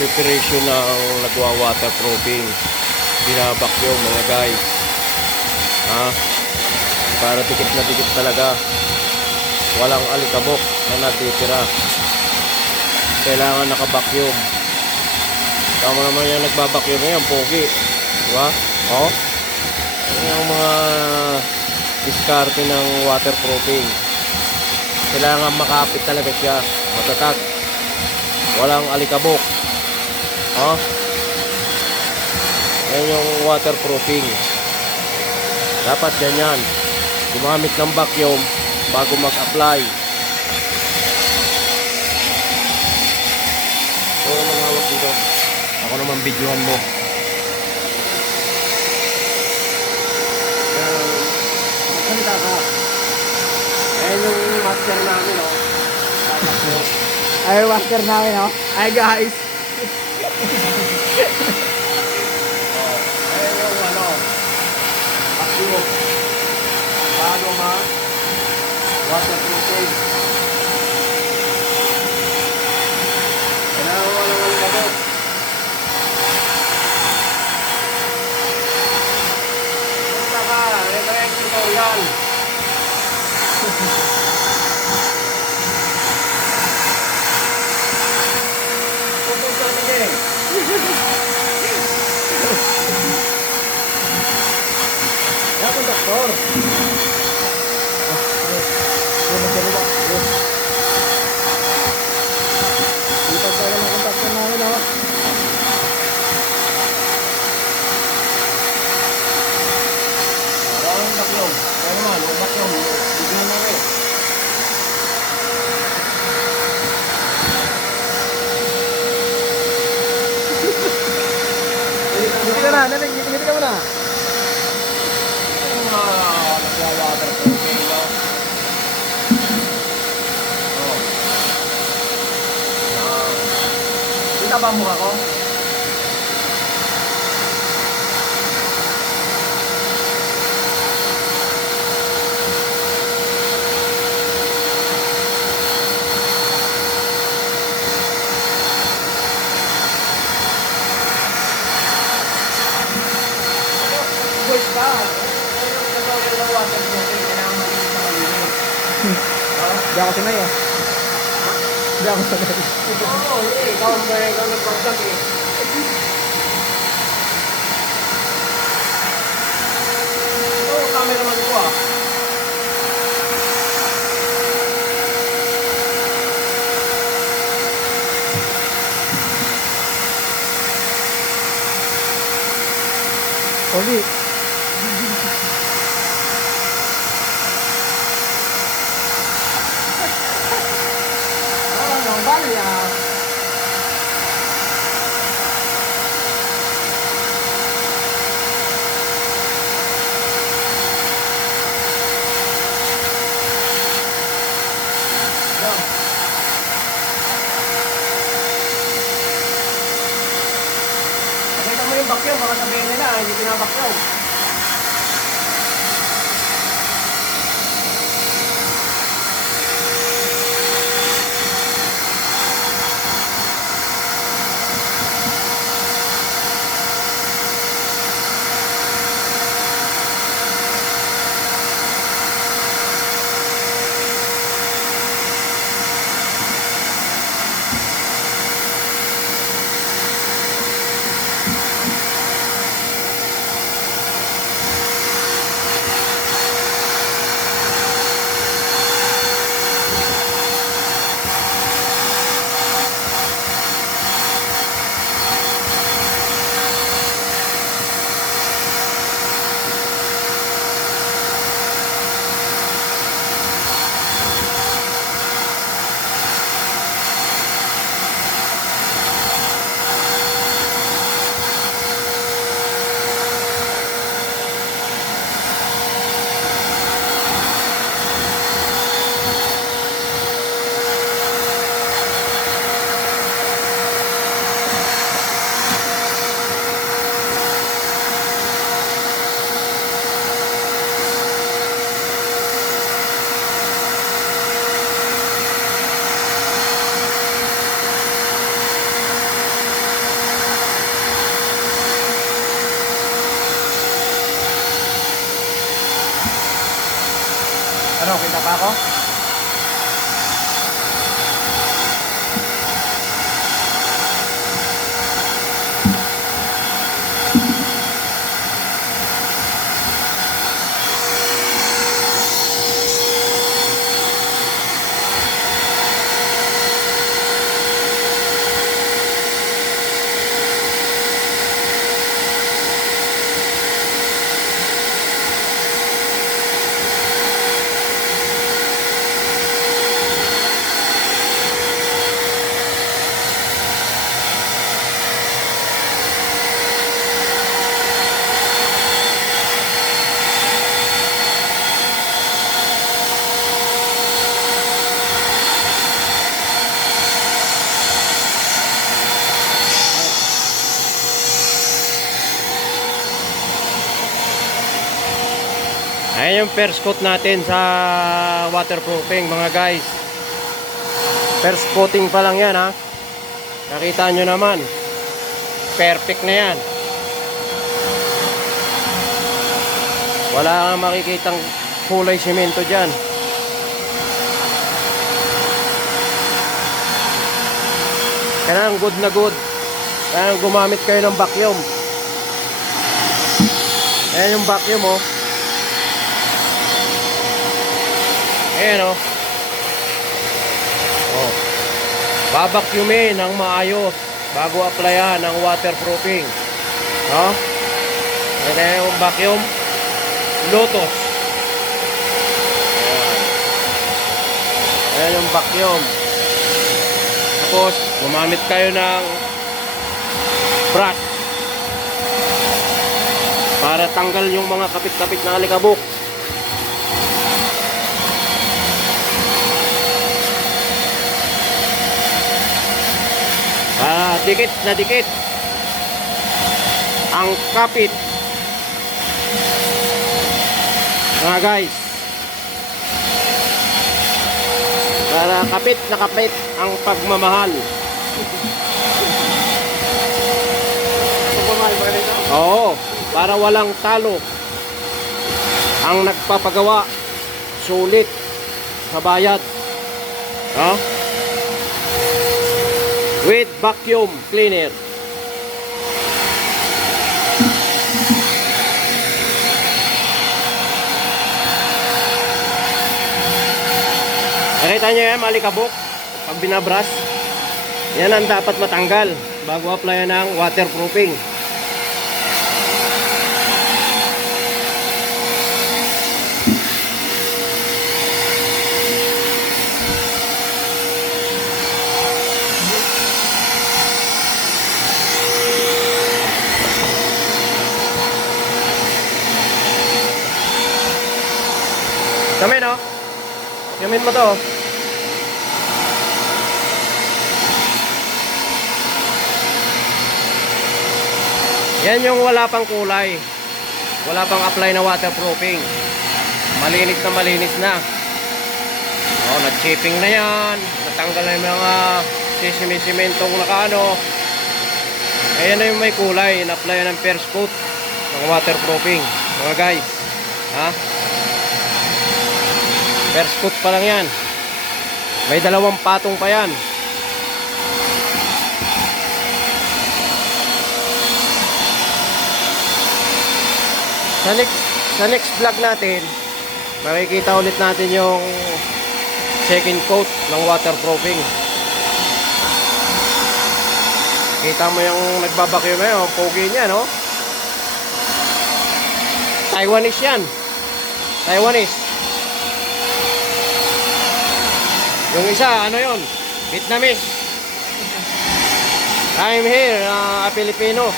preparation ng nagwa-waterproofing. Binabakyong mga guys. Ha? Para dikit na dikit talaga. Walang alikabok na natitira. Kailangan nakabakyong. Tama naman yung nagbabakyong ngayon, pogi. Diba? Oh? Yung mga diskarte ng waterproofing. Kailangan makapit talaga siya. Matatag. Walang alikabok. Oh? Yan yung waterproofing. Dapat ganyan. Gumamit ng vacuum bago mag-apply. So, anong hawak dito? Ako naman videohan mo. Magsalita ka. Ayan yung master namin, oh. Ay, master namin, oh. Ay, guys. Ayan yung ano, vacuum. Paano waterproofing. Kailangan walang alikabok. Basta ka, ito yung tutorial. Tutorial sige. Yan ang doktor. Yan ang sarila. Ipag tayo ng kontaktan namin, oh. Walang vacuum. Kaya naman, yung vacuum, bigyan mo rin. Ngiti ka na, nanig. Ngiti ka muna. Yung nagwa-waterproofing, no? Oh. Kita ba ang mukha ko? Boys ka. Yung tutorial ng waterproofing, kailangan malinis na malinis. Hindi ako sanay, eh. Hindi ako sanay. Oo, ikaw ang nagpagdag eh. Oo, cameraman ko ah. Pogi. Ang bali ah. Pakita mo yung bakyo, baka sabihin nila, hindi pinabakyo. Ako? Ayan yung first coat natin sa waterproofing mga guys. First coating pa lang yan ha. Nakita nyo naman. Perfect na yan. Wala kang makikitang kulay simento dyan. Kailangan good na good. Kailangan gumamit kayo ng vacuum. Ayan yung vacuum oh. Ayan o. Oh. Babakyumin ng maayos bago applyan ng waterproofing. No? Ayan yung vacuum. Lotus. Ayan yung vacuum. Tapos, gumamit kayo ng brush para tanggal yung mga kapit-kapit na alikabok. Dikit na dikit ang kapit mga guys, para kapit na kapit ang pagmamahal. Pagmamahal ba ganito? Oo, para walang talo ang nagpapagawa, sulit sa bayad, no? With vacuum cleaner. Nakita nyo yan, malikabok pag binabras. Yan ang dapat matanggal bago applyan ng waterproofing. Dami no? Yamin mo to. Yan yung wala pang kulay. Wala pang apply na waterproofing. Malinis na. Oh, nag-chipping na yan. Natanggal na yung mga sisimimentong nakaano. Ayan na yung may kulay. Na-apply ng first coat ng waterproofing. Mga guys. Ha? First coat pa lang yan. May dalawang patong pa yan. Sa next vlog natin, makikita ulit natin yung second coat ng waterproofing. Kita mo yung nagbabakyo na yun, pogi niya, no? Taiwanese yan. Taiwanese. Yung isa, ano yun? Vietnamese. I'm here, Filipino.